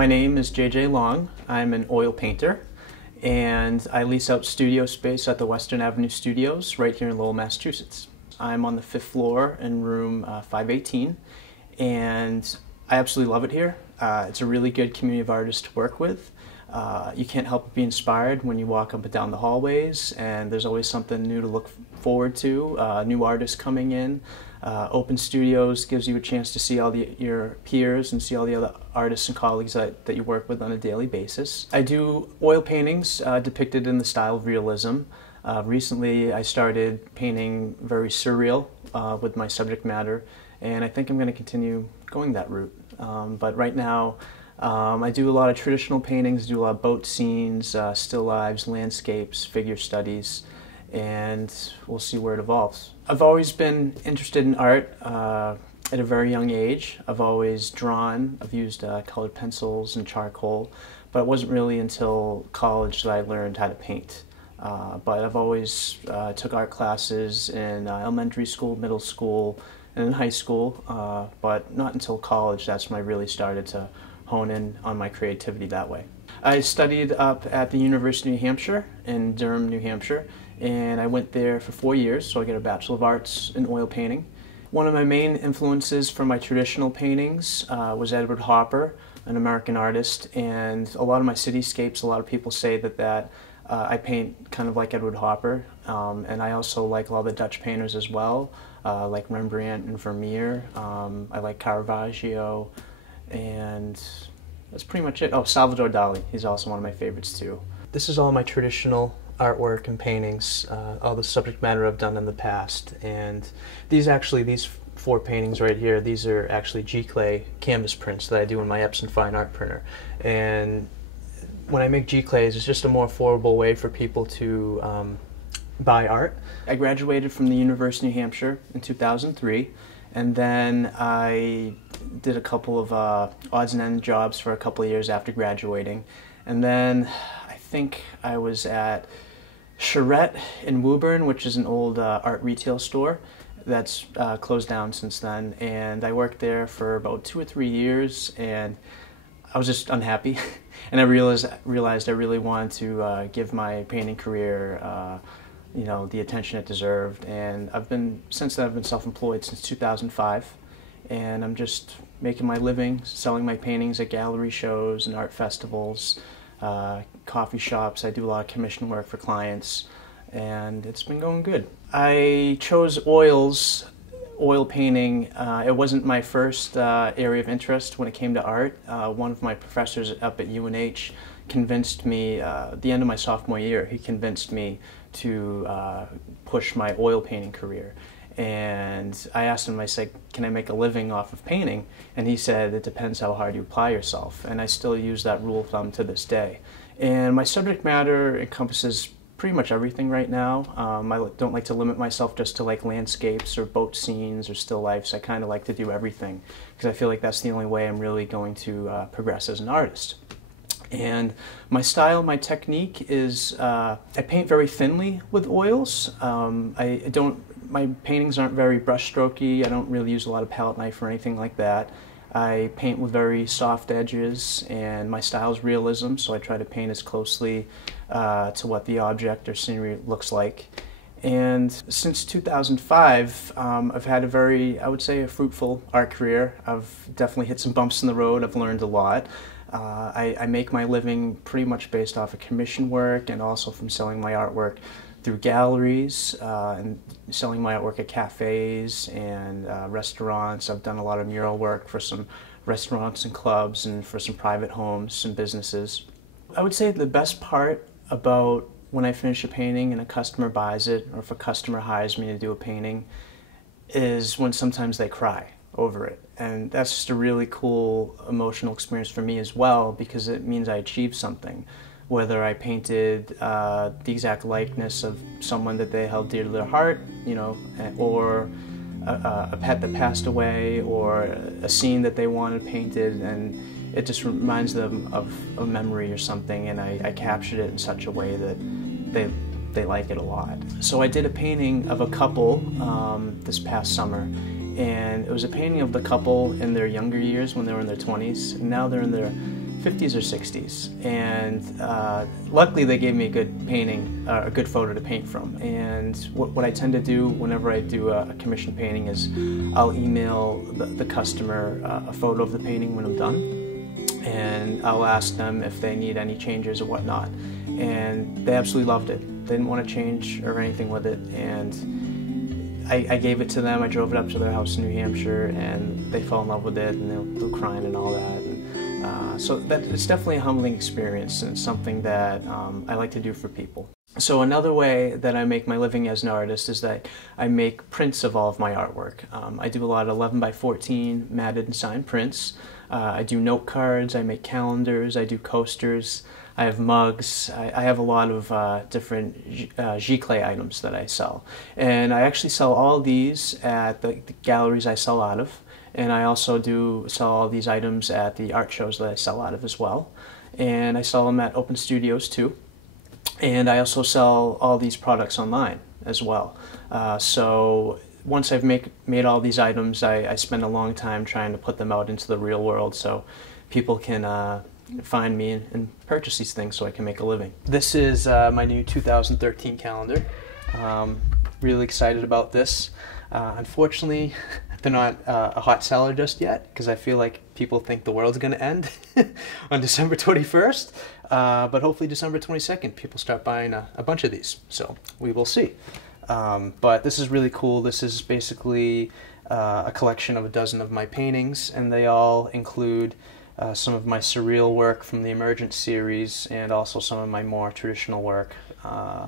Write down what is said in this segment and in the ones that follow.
My name is JJ Long. I'm an oil painter, and I lease out studio space at the Western Avenue Studios right here in Lowell, Massachusetts. I'm on the 5th floor in room 518, and I absolutely love it here. It's a really good community of artists to work with. You can't help but be inspired when you walk up and down the hallways, and there's always something new to look forward to, new artists coming in. Open studios gives you a chance to see all your peers and see all the other artists and colleagues that you work with on a daily basis. I do oil paintings depicted in the style of realism. Recently I started painting very surreal with my subject matter, and I think I'm going to continue going that route. But right now I do a lot of traditional paintings, do a lot of boat scenes, still lives, landscapes, figure studies, and we'll see where it evolves. I've always been interested in art at a very young age. I've always drawn. I've used colored pencils and charcoal, but it wasn't really until college that I learned how to paint. But I've always took art classes in elementary school, middle school, and in high school, but not until college that's when I really started to hone in on my creativity that way. I studied up at the University of New Hampshire in Durham, New Hampshire, and I went there for 4 years, so I got a Bachelor of Arts in oil painting. One of my main influences for my traditional paintings was Edward Hopper, an American artist, and a lot of my cityscapes, a lot of people say that I paint kind of like Edward Hopper, and I also like a lot of the Dutch painters as well, like Rembrandt and Vermeer. I like Caravaggio, and that's pretty much it. Oh, Salvador Dali, he's also one of my favorites too. This is all my traditional artwork and paintings, all the subject matter I've done in the past, and these 4 paintings right here, these are actually G-clay canvas prints that I do in my Epson Fine Art printer. And when I make G-clays, it's just a more affordable way for people to buy art. I graduated from the University of New Hampshire in 2003, and then I did a couple of odds and ends jobs for a couple of years after graduating, and then I think I was at Charette in Woburn, which is an old art retail store that's closed down since then, and I worked there for about 2 or 3 years, and I was just unhappy, and I realized I really wanted to give my painting career the attention it deserved, and since then I've been self-employed since 2005, and I'm just making my living selling my paintings at gallery shows and art festivals, coffee shops. I do a lot of commission work for clients, and it's been going good. I chose oil painting. It wasn't my first area of interest when it came to art. One of my professors up at UNH convinced me, at the end of my sophomore year, he convinced me to push my oil painting career. And I asked him, I said, can I make a living off of painting? And he said, it depends how hard you apply yourself. And I still use that rule of thumb to this day. And my subject matter encompasses pretty much everything right now. I don't like to limit myself just to like landscapes or boat scenes or still lifes. I kind of like to do everything because I feel like that's the only way I'm really going to progress as an artist. And my style, my technique is I paint very thinly with oils. My paintings aren't very brushstrokey. I don't really use a lot of palette knife or anything like that. I paint with very soft edges, and my style is realism, so I try to paint as closely to what the object or scenery looks like. And since 2005, I've had I would say, a fruitful art career. I've definitely hit some bumps in the road. I've learned a lot. I make my living pretty much based off of commission work and also from selling my artwork through galleries and selling my artwork at cafes and restaurants. I've done a lot of mural work for some restaurants and clubs and for some private homes and businesses. I would say the best part about when I finish a painting and a customer buys it, or if a customer hires me to do a painting, is when sometimes they cry over it. And that's just a really cool emotional experience for me as well, because it means I achieved something. Whether I painted the exact likeness of someone that they held dear to their heart, or a pet that passed away, or a scene that they wanted painted, and it just reminds them of a memory or something, and I captured it in such a way that they like it a lot. So I did a painting of a couple this past summer, and it was a painting of the couple in their younger years when they were in their 20s, and now they're in their 50s or 60s, and luckily they gave me a good painting, a good photo to paint from. And what I tend to do whenever I do a commission painting is I'll email the customer a photo of the painting when I'm done, and I'll ask them if they need any changes or whatnot. And they absolutely loved it. They didn't want to change or anything with it, and I gave it to them. I drove it up to their house in New Hampshire, and they fell in love with it, and they were crying and all that. And, so it's definitely a humbling experience, and it's something that I like to do for people. So another way that I make my living as an artist is that I make prints of all of my artwork. I do a lot of 11 by 14 matted and signed prints. I do note cards, I make calendars, I do coasters, I have mugs, I have a lot of different giclée items that I sell. And I actually sell all these at the galleries I sell out of. And I also do sell all these items at the art shows that I sell out of as well. And I sell them at open studios too. And I also sell all these products online as well. So once I've made all these items, I spend a long time trying to put them out into the real world so people can find me and purchase these things so I can make a living. This is my new 2013 calendar. Really excited about this. Unfortunately, they're not a hot seller just yet because I feel like people think the world's going to end on December 21st. But hopefully December 22nd, people start buying a bunch of these. So we will see. But this is really cool. This is basically a collection of a dozen of my paintings, and they all include some of my surreal work from the Emergent series and also some of my more traditional work,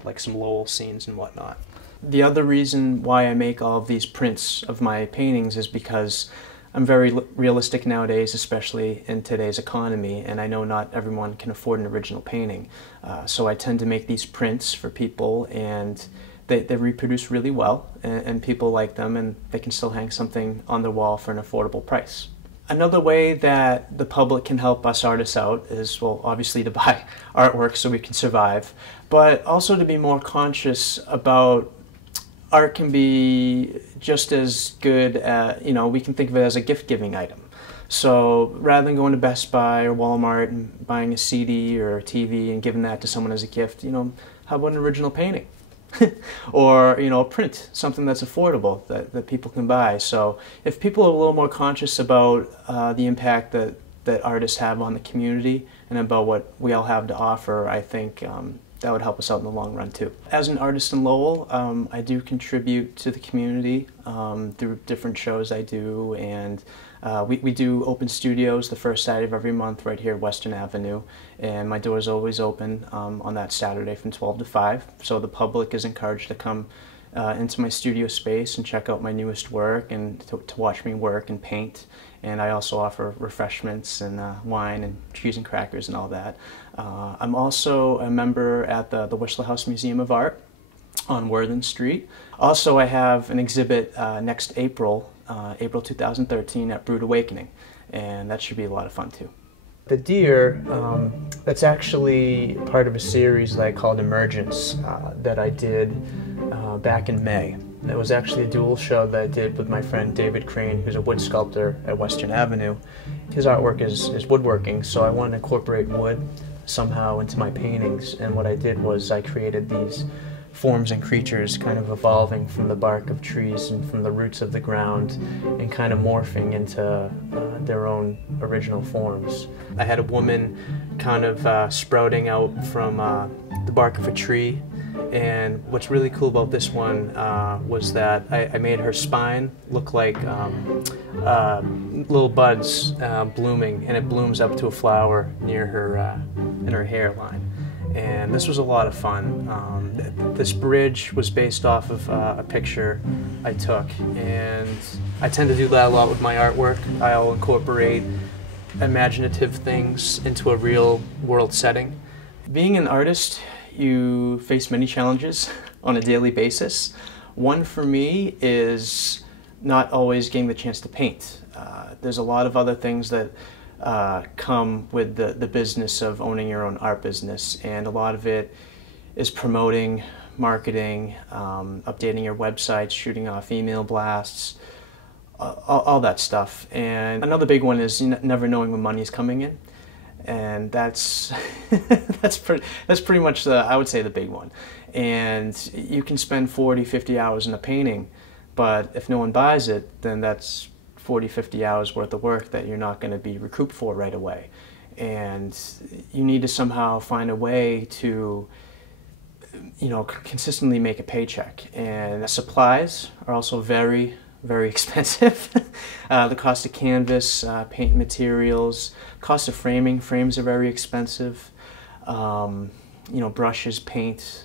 like some Lowell scenes and whatnot. The other reason why I make all of these prints of my paintings is because I'm very realistic nowadays, especially in today's economy, and I know not everyone can afford an original painting. So I tend to make these prints for people, and they reproduce really well, and people like them, and they can still hang something on their wall for an affordable price. Another way that the public can help us artists out is, well, obviously to buy artwork so we can survive, but also to be more conscious about art can be just as good at, we can think of it as a gift-giving item. So rather than going to Best Buy or Walmart and buying a CD or a TV and giving that to someone as a gift, how about an original painting? Or, a print, something that's affordable that people can buy. So if people are a little more conscious about the impact that artists have on the community and about what we all have to offer, I think that would help us out in the long run too. As an artist in Lowell, I do contribute to the community through different shows I do, and we do open studios the first Saturday of every month right here at Western Avenue, and my door is always open on that Saturday from 12 to 5, so the public is encouraged to come into my studio space and check out my newest work and to watch me work and paint. And I also offer refreshments and wine and cheese and crackers and all that. I'm also a member at the Whistler House Museum of Art on Worthen Street. Also, I have an exhibit next April 2013 at Brood Awakening, and that should be a lot of fun too. The deer, that's actually part of a series that I called Emergence that I did back in May. It was actually a dual show that I did with my friend David Crane, who's a wood sculptor at Western Avenue. His artwork is woodworking, so I wanted to incorporate wood somehow into my paintings, and what I did was I created these forms and creatures kind of evolving from the bark of trees and from the roots of the ground and kind of morphing into their own original forms. I had a woman kind of sprouting out from the bark of a tree, and what's really cool about this one was that I made her spine look like little buds blooming, and it blooms up to a flower near her in her hairline. And this was a lot of fun. This bridge was based off of a picture I took, and I tend to do that a lot with my artwork. I'll incorporate imaginative things into a real world setting. Being an artist, you face many challenges on a daily basis. One for me is not always getting the chance to paint. There's a lot of other things that come with the business of owning your own art business, and a lot of it is promoting, marketing, updating your website, shooting off email blasts, all that stuff. And another big one is never knowing when money is coming in. and that's that's pretty much I would say the big one. And you can spend 40, 50 hours in a painting, but if no one buys it, then that's 40, 50 hours worth of work that you're not going to be recouped for right away. And you need to somehow find a way to, you know, consistently make a paycheck. And supplies are also very, very expensive. The cost of canvas, paint materials, cost of framing. Frames are very expensive. You know, brushes, paint,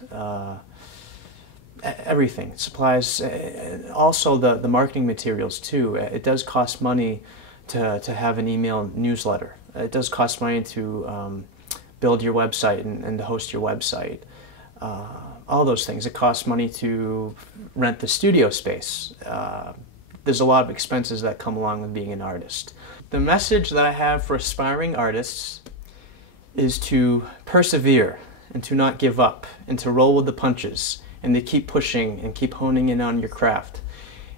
everything. Supplies, also the marketing materials too. It does cost money to have an email newsletter. It does cost money to build your website and to host your website. All those things. It costs money to rent the studio space. There's a lot of expenses that come along with being an artist. The message that I have for aspiring artists is to persevere and to not give up and to roll with the punches and to keep pushing and keep honing in on your craft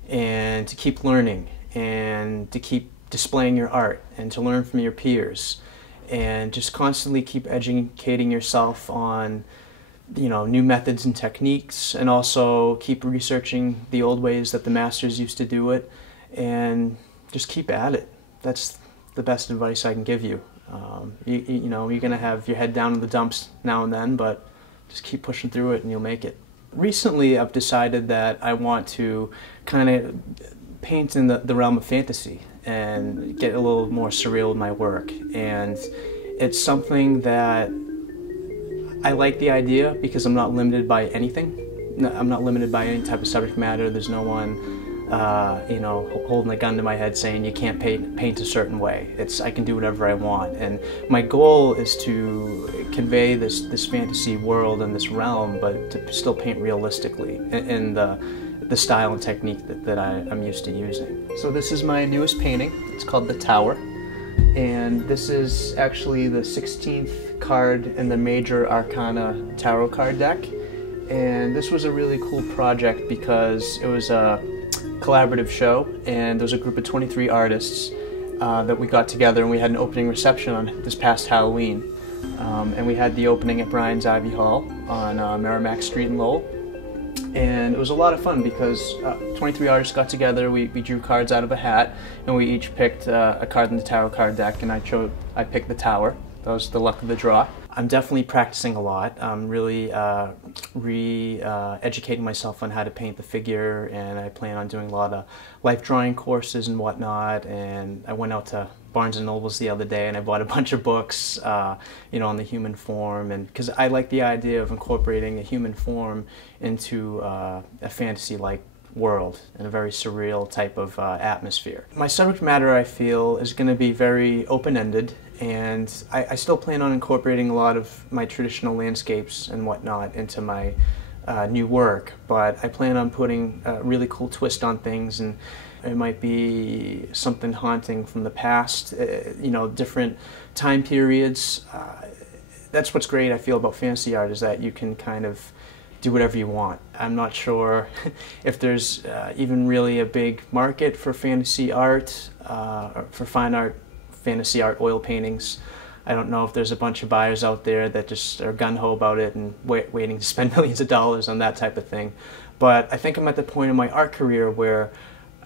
and to keep learning and to keep displaying your art and to learn from your peers and just constantly keep educating yourself on, you know, new methods and techniques, and also keep researching the old ways that the masters used to do it, and just keep at it. That's the best advice I can give you. You know, you're going to have your head down in the dumps now and then, but just keep pushing through it and you'll make it. Recently I've decided that I want to kind of paint in the realm of fantasy and get a little more surreal with my work, and it's something that I like the idea because I'm not limited by anything. I'm not limited by any type of subject matter. There's no one, you know, holding a gun to my head saying you can't paint a certain way. I can do whatever I want, and my goal is to convey this fantasy world and this realm, but to still paint realistically in the style and technique that I'm used to using. So this is my newest painting. It's called The Tower. And this is actually the 16th card in the Major Arcana Tarot card deck. And this was a really cool project because it was a collaborative show, and there was a group of 23 artists that we got together, and we had an opening reception on this past Halloween. And we had the opening at Brian's Ivy Hall on Merrimack Street in Lowell. And it was a lot of fun because 23 artists got together, we drew cards out of a hat, and we each picked a card in the tarot card deck, and I picked the Tower. That was the luck of the draw. I'm definitely practicing a lot. I'm really educating myself on how to paint the figure, and I plan on doing a lot of life drawing courses and whatnot. And I went out to Barnes and Noble's the other day and I bought a bunch of books, you know, on the human form, and because I like the idea of incorporating a human form into a fantasy-like world in a very surreal type of atmosphere. My subject matter, I feel, is going to be very open-ended, and I still plan on incorporating a lot of my traditional landscapes and whatnot into my new work, but I plan on putting a really cool twist on things, and it might be something haunting from the past, you know, different time periods. That's what's great, I feel, about fantasy art, is that you can kind of do whatever you want. I'm not sure if there's even really a big market for fantasy art, or for fine art, fantasy art oil paintings. I don't know if there's a bunch of buyers out there that just are gung-ho about it and waiting to spend millions of dollars on that type of thing. But I think I'm at the point in my art career where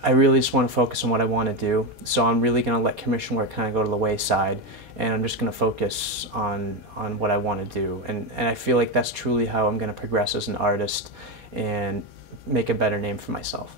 I really just want to focus on what I want to do. So I'm really going to let commission work kind of go to the wayside, and I'm just going to focus on what I want to do. And I feel like that's truly how I'm going to progress as an artist and make a better name for myself.